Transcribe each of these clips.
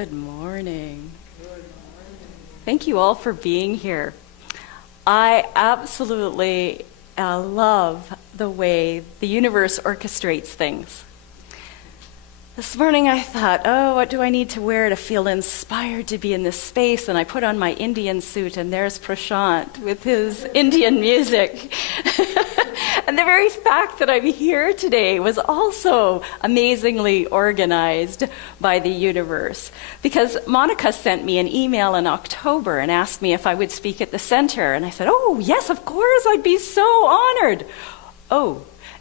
Good morning. Thank you all for being here. I absolutely love the way the universe orchestrates things. This morning I thought, what do I need to wear to feel inspired to be in this space? And I put on my Indian suit, and there's Prashant with his Indian music. And the very fact that I'm here today was also amazingly organized by the universe. Because Monica sent me an email in October and asked me if I would speak at the center. And I said, yes, of course, I'd be so honored.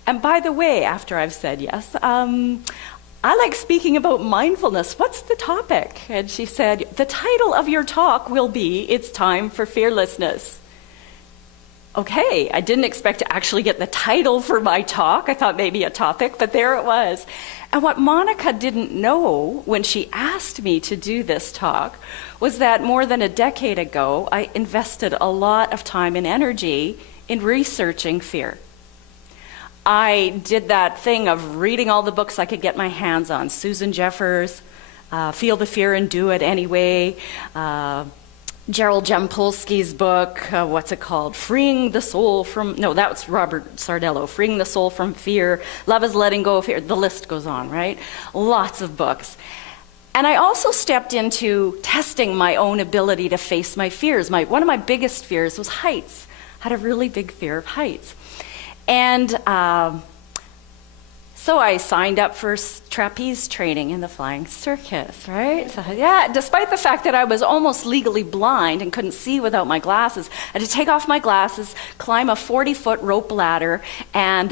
And by the way, after I've said yes, I like speaking about mindfulness. What's the topic? And she said, the title of your talk will be, It's Time for Fearlessness. Okay, I didn't expect to actually get the title for my talk. I thought maybe a topic, but there it was. And what Monica didn't know when she asked me to do this talk was that more than a decade ago, I invested a lot of time and energy in researching fear. I did that thing of reading all the books I could get my hands on. Susan Jeffers, Feel the Fear and Do It Anyway, Gerald Jampolsky's book, what's it called? Freeing the Soul from, no, that's Robert Sardello, Freeing the Soul from Fear, Love is Letting Go of Fear, the list goes on, right? Lots of books. And I also stepped into testing my own ability to face my fears. One of my biggest fears was heights. I had a really big fear of heights. And so I signed up for trapeze training in the flying circus, right? So, despite the fact that I was almost legally blind and couldn't see without my glasses, I had to take off my glasses, climb a 40-foot rope ladder, and,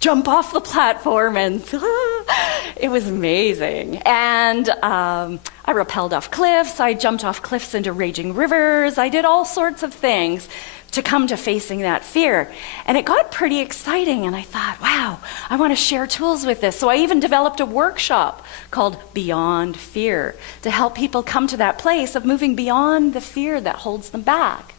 jump off the platform, and it was amazing. And I rappelled off cliffs, I jumped off cliffs into raging rivers, I did all sorts of things to come to facing that fear. And it got pretty exciting, and I thought, wow, I want to share tools with this. So I even developed a workshop called Beyond Fear to help people come to that place of moving beyond the fear that holds them back.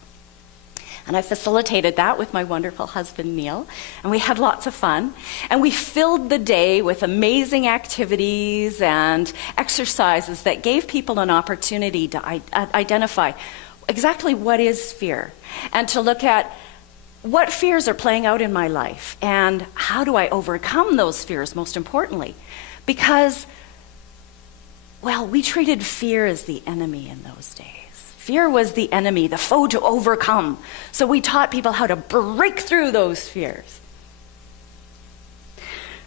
And I facilitated that with my wonderful husband, Neil, and we had lots of fun. And we filled the day with amazing activities and exercises that gave people an opportunity to identify exactly what is fear, and to look at what fears are playing out in my life and how do I overcome those fears, most importantly. Because, we treated fear as the enemy in those days. Fear was the enemy, the foe to overcome. So we taught people how to break through those fears.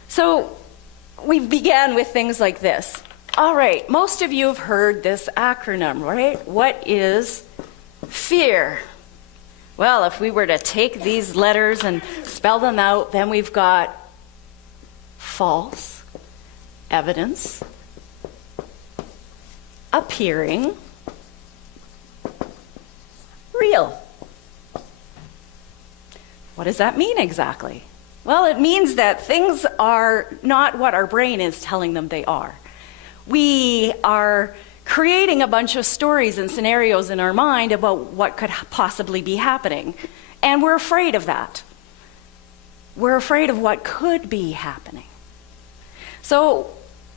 So we began with things like this. All right, most of you have heard this acronym, right? What is fear? Well, if we were to take these letters and spell them out, then we've got false evidence appearing real. What does that mean exactly? Well, it means that things are not what our brain is telling them they are. We are creating a bunch of stories and scenarios in our mind about what could possibly be happening. And we're afraid of that. We're afraid of what could be happening. So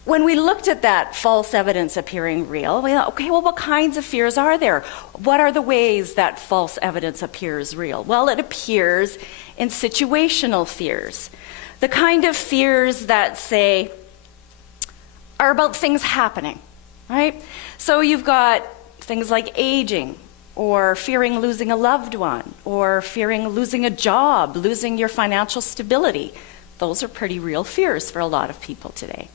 when we looked at that false evidence appearing real, we thought, okay, what kinds of fears are there? What are the ways that false evidence appears real? Well, it appears in situational fears. The kind of fears that, say, are about things happening. Right? So you've got things like aging, or fearing losing a loved one, or fearing losing a job, losing your financial stability. Those are pretty real fears for a lot of people today.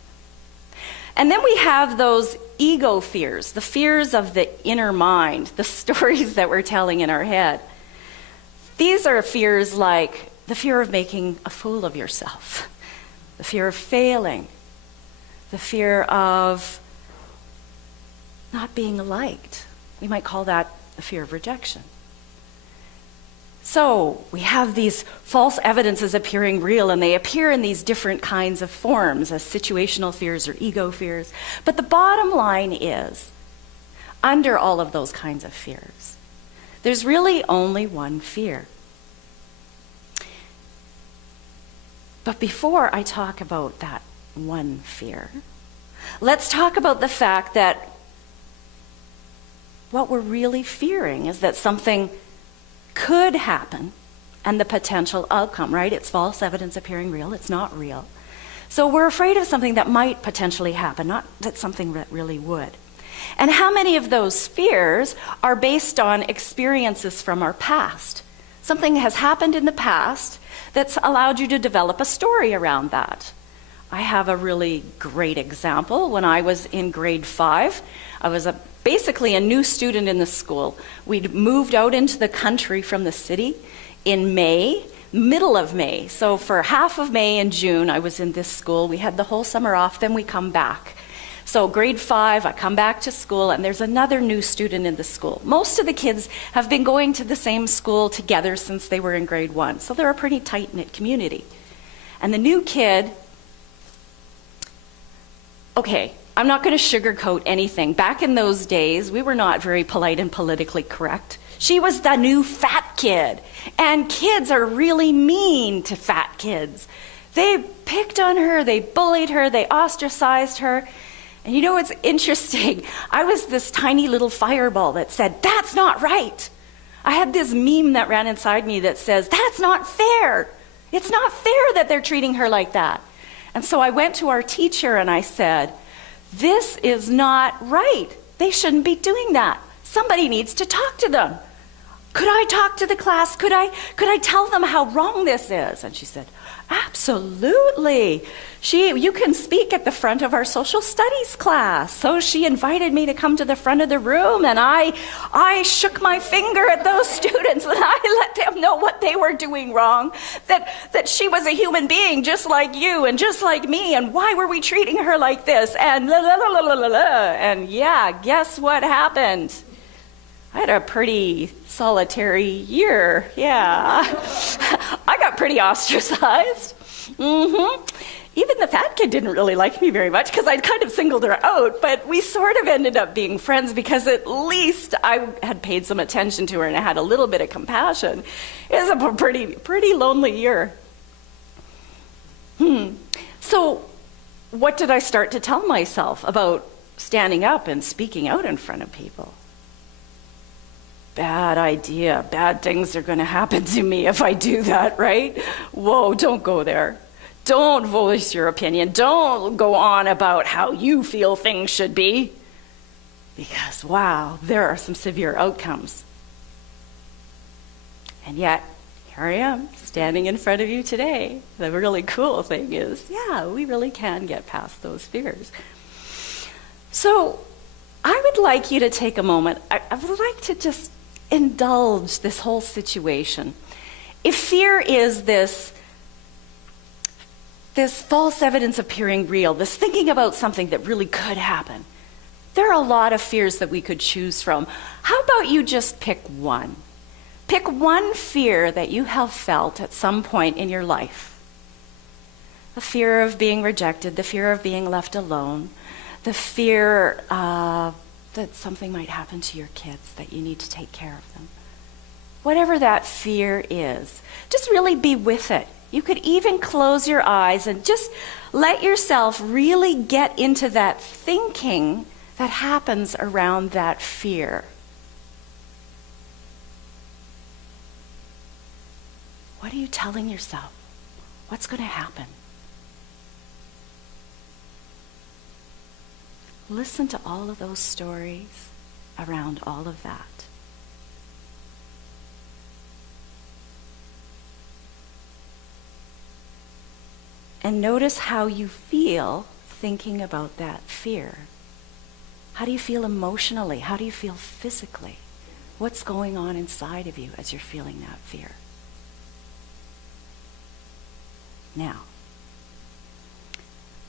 And then we have those ego fears, the fears of the inner mind, the stories that we're telling in our head. These are fears like the fear of making a fool of yourself, the fear of failing, the fear of not being liked. We might call that the fear of rejection. So we have these false evidences appearing real, and they appear in these different kinds of forms as situational fears or ego fears. But the bottom line is, under all of those kinds of fears, there's really only one fear. But before I talk about that one fear, let's talk about the fact that what we're really fearing is that something could happen and the potential outcome, right? It's false evidence appearing real. It's not real. So we're afraid of something that might potentially happen, not that something that really would. And how many of those fears are based on experiences from our past? Something has happened in the past that's allowed you to develop a story around that. I have a really great example. When I was in grade 5, I was basically a new student in the school. We'd moved out into the country from the city in May, middle of May. So for half of May and June, I was in this school. We had the whole summer off, then we come back. So grade 5, I come back to school, and there's another new student in the school. Most of the kids have been going to the same school together since they were in grade 1. So they're a pretty tight-knit community. And the new kid, okay, I'm not going to sugarcoat anything. Back in those days, we were not very polite and politically correct. She was the new fat kid. And kids are really mean to fat kids. They picked on her, they bullied her, they ostracized her. And you know what's interesting? I was this tiny little fireball that said, "That's not right." I had this meme that ran inside me that says, "That's not fair. It's not fair that they're treating her like that." And so I went to our teacher and I said, "This is not right. They shouldn't be doing that. Somebody needs to talk to them. Could I talk to the class? Could I tell them how wrong this is?" And she said, "Absolutely. You can speak at the front of our social studies class." So she invited me to come to the front of the room, and I shook my finger at those students, and I let them know what they were doing wrong, that she was a human being just like you and just like me, and why were we treating her like this, and la la la la la la. And yeah, guess what happened? I had a pretty solitary year, yeah. I got pretty ostracized. Even the fat kid didn't really like me very much because I'd kind of singled her out, but we sort of ended up being friends because at least I had paid some attention to her and I had a little bit of compassion. It was a pretty lonely year. So what did I start to tell myself about standing up and speaking out in front of people? Bad idea. Bad things are going to happen to me if I do that, right? Whoa, don't go there. Don't voice your opinion. Don't go on about how you feel things should be. Because, wow, there are some severe outcomes. And yet, here I am, standing in front of you today. The really cool thing is, yeah, we really can get past those fears. So, I would like you to take a moment. I would like to just indulge this whole situation. If fear is this false evidence appearing real, this thinking about something that really could happen, there are a lot of fears that we could choose from. How about you just pick one? Pick one fear that you have felt at some point in your life. The fear of being rejected, the fear of being left alone, the fear that something might happen to your kids, that you need to take care of them. Whatever that fear is, just really be with it. You could even close your eyes and just let yourself really get into that thinking that happens around that fear. What are you telling yourself? What's going to happen? Listen to all of those stories around all of that. And notice how you feel thinking about that fear. How do you feel emotionally? How do you feel physically? What's going on inside of you as you're feeling that fear? Now,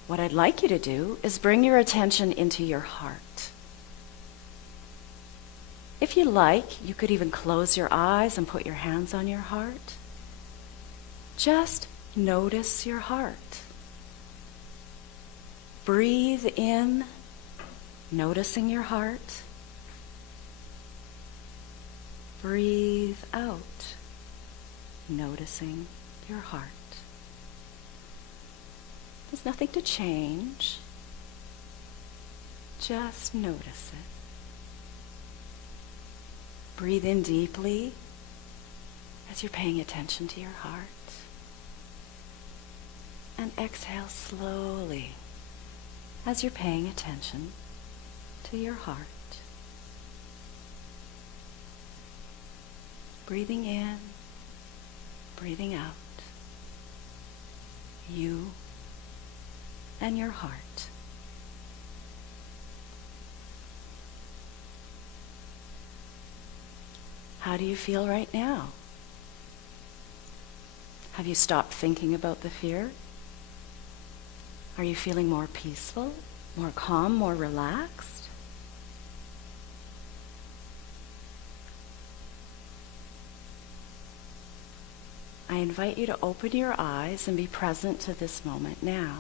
what I'd like you to do is bring your attention into your heart. If you like, you could even close your eyes and put your hands on your heart. Just notice your heart. Breathe in, noticing your heart. Breathe out, noticing your heart. There's nothing to change. Just notice it. Breathe in deeply as you're paying attention to your heart. And exhale slowly as you're paying attention to your heart. Breathing in, breathing out. You and your heart. How do you feel right now? Have you stopped thinking about the fear? Are you feeling more peaceful, more calm, more relaxed? I invite you to open your eyes and be present to this moment now.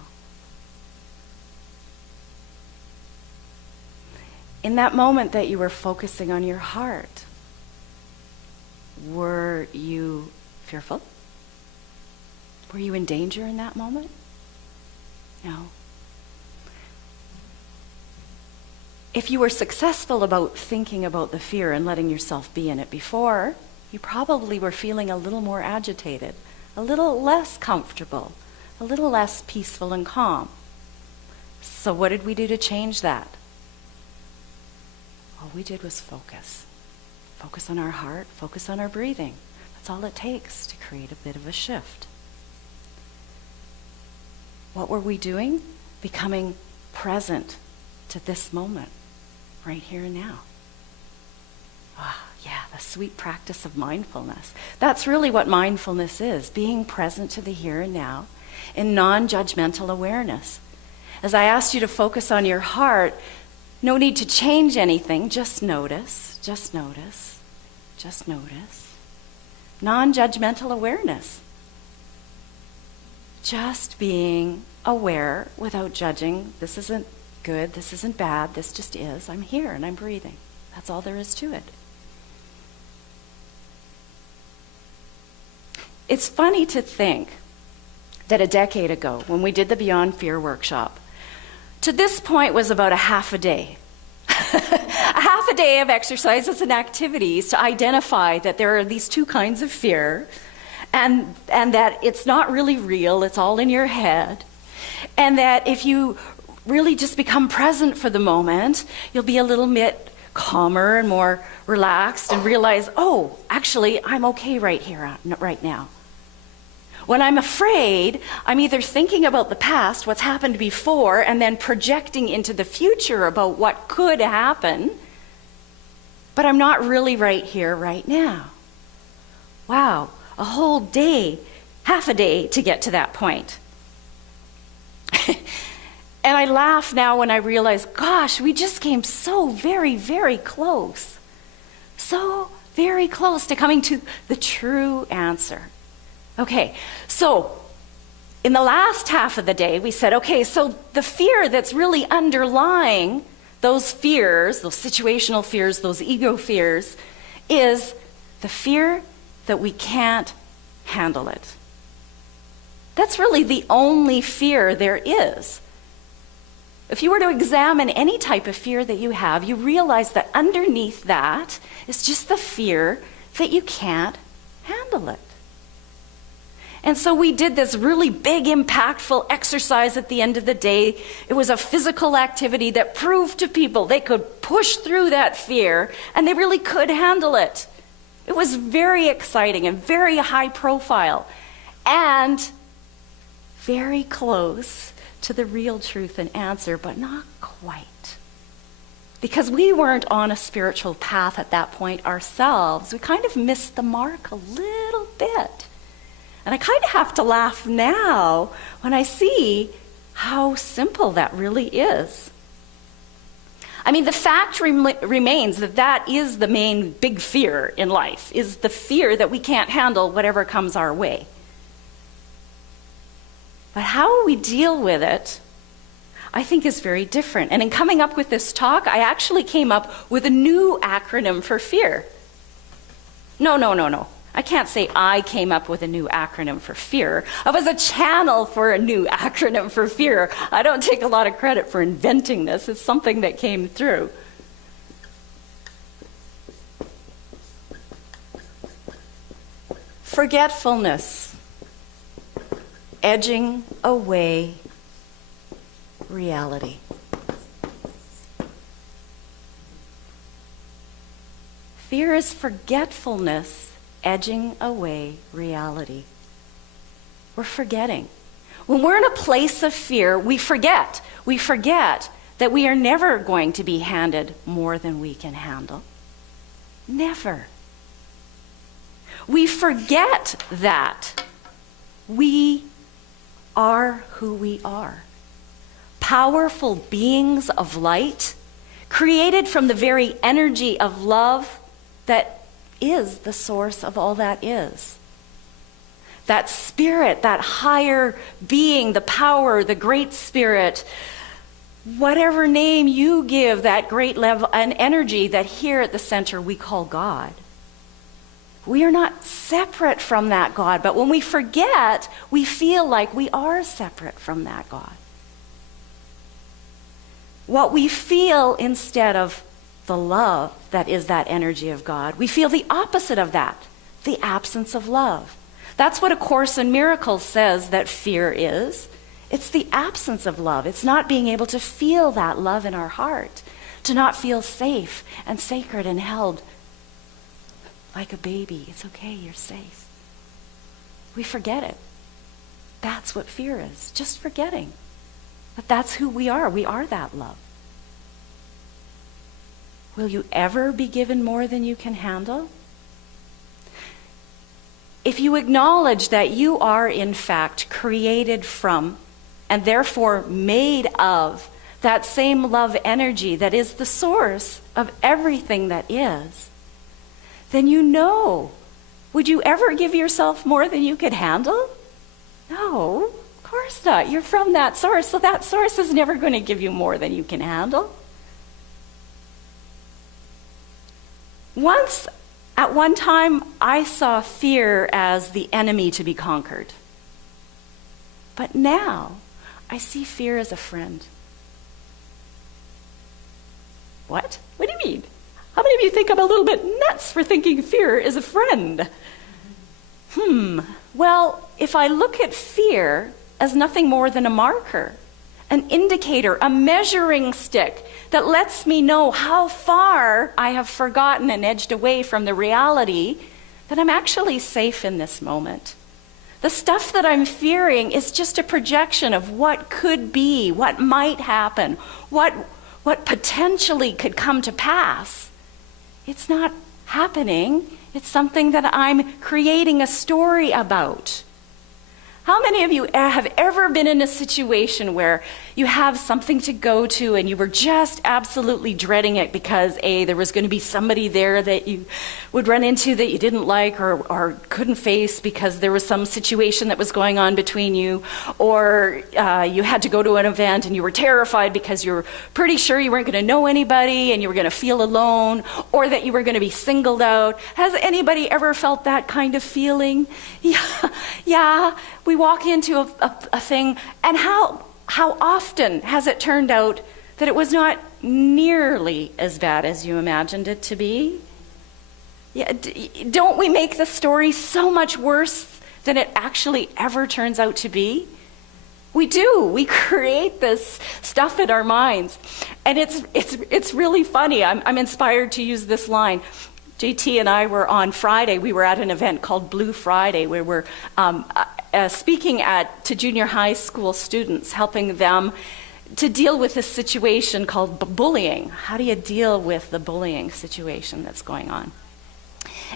In that moment that you were focusing on your heart, were you fearful? Were you in danger in that moment? No. If you were successful about thinking about the fear and letting yourself be in it before, you probably were feeling a little more agitated, a little less comfortable, a little less peaceful and calm. So what did we do to change that? All we did was focus. Focus on our heart, focus on our breathing. That's all it takes to create a bit of a shift. What were we doing? Becoming present to this moment, right here and now. Yeah, the sweet practice of mindfulness. That's really what mindfulness is, being present to the here and now in non-judgmental awareness. As I asked you to focus on your heart, no need to change anything, just notice, just notice, just notice. Non-judgmental awareness. Just being aware without judging. This isn't good, this isn't bad, this just is. I'm here and I'm breathing. That's all there is to it. It's funny to think that a decade ago, when we did the Beyond Fear workshop, to this point was about a half a day. A half a day of exercises and activities to identify that there are these two kinds of fear, and that it's not really real, it's all in your head, and that if you really just become present for the moment, you'll be a little bit calmer and more relaxed and realize, oh, actually, I'm okay right here, right now. When I'm afraid, I'm either thinking about the past, what's happened before, and then projecting into the future about what could happen, but I'm not really right here, right now. Wow, a whole day, half a day to get to that point. And I laugh now when I realize, gosh, we just came so very, very close. So very close to coming to the true answer. Okay, so in the last half of the day, we said, okay, so the fear that's really underlying those fears, those situational fears, those ego fears, is the fear that we can't handle it. That's really the only fear there is. If you were to examine any type of fear that you have, you realize that underneath that is just the fear that you can't handle it. And so we did this really big, impactful exercise at the end of the day. It was a physical activity that proved to people they could push through that fear, and they really could handle it. It was very exciting and very high profile, and very close to the real truth and answer, but not quite. Because we weren't on a spiritual path at that point ourselves. We kind of missed the mark a little bit. And I kind of have to laugh now when I see how simple that really is. I mean, the fact remains that that is the main big fear in life, is the fear that we can't handle whatever comes our way. But how we deal with it, I think, is very different. And in coming up with this talk, I actually came up with a new acronym for fear. No. I can't say I came up with a new acronym for fear. I was a channel for a new acronym for fear. I don't take a lot of credit for inventing this. It's something that came through. Forgetfulness, edging away reality. Fear is forgetfulness, edging away reality. We're forgetting. When we're in a place of fear, we forget. We forget that we are never going to be handed more than we can handle. Never. We forget that we are who we are. Powerful beings of light, created from the very energy of love that is the source of all that is. That spirit, that higher being, the power, the great spirit, whatever name you give that great level and energy that here at the center we call God. We are not separate from that God, but when we forget, we feel like we are separate from that God. What we feel instead of the love that is that energy of God, we feel the opposite of that, the absence of love. That's what A Course in Miracles says that fear is. It's the absence of love. It's not being able to feel that love in our heart, to not feel safe and sacred and held like a baby. It's okay, you're safe. We forget it. That's what fear is, just forgetting that that's who we are. We are that love. Will you ever be given more than you can handle? If you acknowledge that you are in fact created from and therefore made of that same love energy that is the source of everything that is, then you know. Would you ever give yourself more than you could handle? No, of course not. You're from that source, so that source is never going to give you more than you can handle. Once, at one time, I saw fear as the enemy to be conquered. But now, I see fear as a friend. What? What do you mean? How many of you think I'm a little bit nuts for thinking fear is a friend? Well, if I look at fear as nothing more than a marker, an indicator, a measuring stick that lets me know how far I have forgotten and edged away from the reality that I'm actually safe in this moment. The stuff that I'm fearing is just a projection of what could be, what might happen, what potentially could come to pass. It's not happening. It's something that I'm creating a story about. How many of you have ever been in a situation where you have something to go to and you were just absolutely dreading it because there was going to be somebody there that you would run into that you didn't like or couldn't face because there was some situation that was going on between you, or you had to go to an event and you were terrified because you were pretty sure you weren't going to know anybody and you were going to feel alone, or that you were going to be singled out? Has anybody ever felt that kind of feeling? Yeah. We walk into a thing, and how often has it turned out that it was not nearly as bad as you imagined it to be? Yeah, don't we make the story so much worse than it actually ever turns out to be? We do. We create this stuff in our minds, and it's really funny. I'm inspired to use this line. JT and I were on Friday. We were at an event called Blue Friday, where we're speaking to junior high school students, helping them to deal with this situation called bullying. How do you deal with the bullying situation that's going on?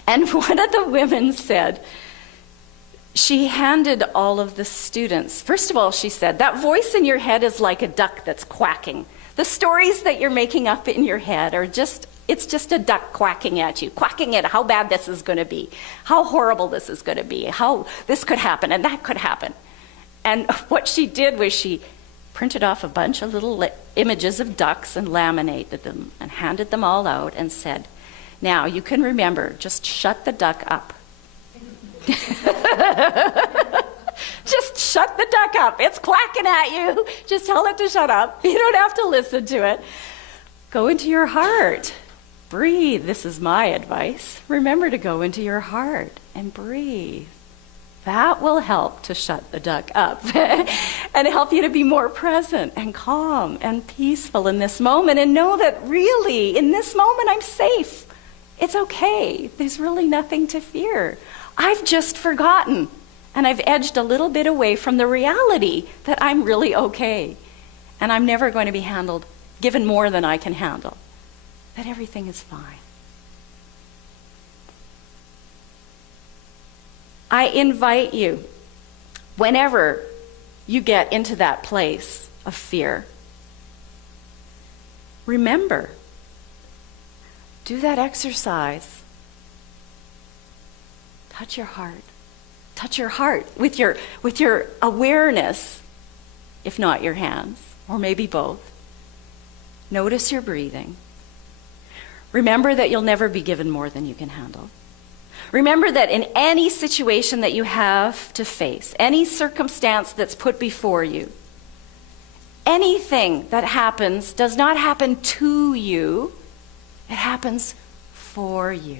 And one of the women said, she handed all of the students, first of all, she said, that voice in your head is like a duck that's quacking. The stories that you're making up in your head are it's just a duck quacking at you, quacking at how bad this is going to be, how horrible this is going to be, how this could happen and that could happen. And what she did was she printed off a bunch of little images of ducks and laminated them and handed them all out and said, now you can remember, just shut the duck up. Just shut the duck up. It's quacking at you. Just tell it to shut up. You don't have to listen to it. Go into your heart. Breathe. This is my advice. Remember to go into your heart. and breathe. That will help to shut the duck up and help you to be more present and calm and peaceful in this moment, and know that really in this moment I'm safe. It's okay. There's really nothing to fear. I've just forgotten, and I've edged a little bit away from the reality that I'm really okay, and I'm never going to be given more than I can handle, that everything is fine. I invite you, whenever you get into that place of fear, remember, do that exercise. Touch your heart. Touch your heart with your awareness, if not your hands, or maybe both. Notice your breathing. Remember that you'll never be given more than you can handle. Remember that in any situation that you have to face, any circumstance that's put before you, anything that happens does not happen to you, it happens for you.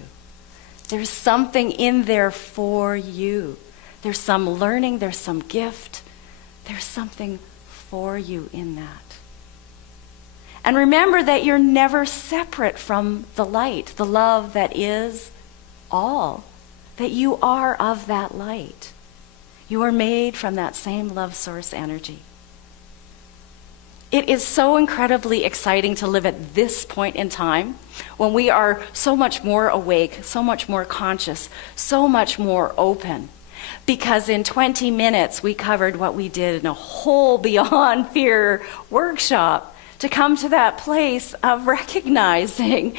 There's something in there for you. There's some learning, there's some gift, there's something for you in that. And remember that you're never separate from the light, the love that is all, that you are of that light. You are made from that same love source energy. It is so incredibly exciting to live at this point in time when we are so much more awake, so much more conscious, so much more open. Because in 20 minutes we covered what we did in a whole Beyond Fear workshop to come to that place of recognizing,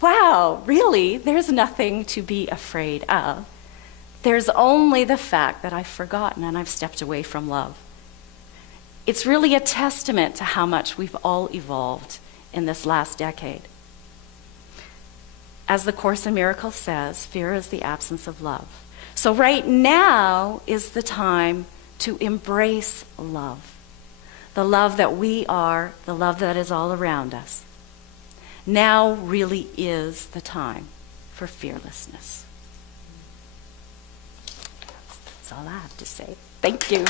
wow, really, there's nothing to be afraid of. There's only the fact that I've forgotten and I've stepped away from love. It's really a testament to how much we've all evolved in this last decade. As the Course in Miracles says, fear is the absence of love. So right now is the time to embrace love. The love that we are, the love that is all around us. Now really is the time for fearlessness. That's all I have to say. Thank you.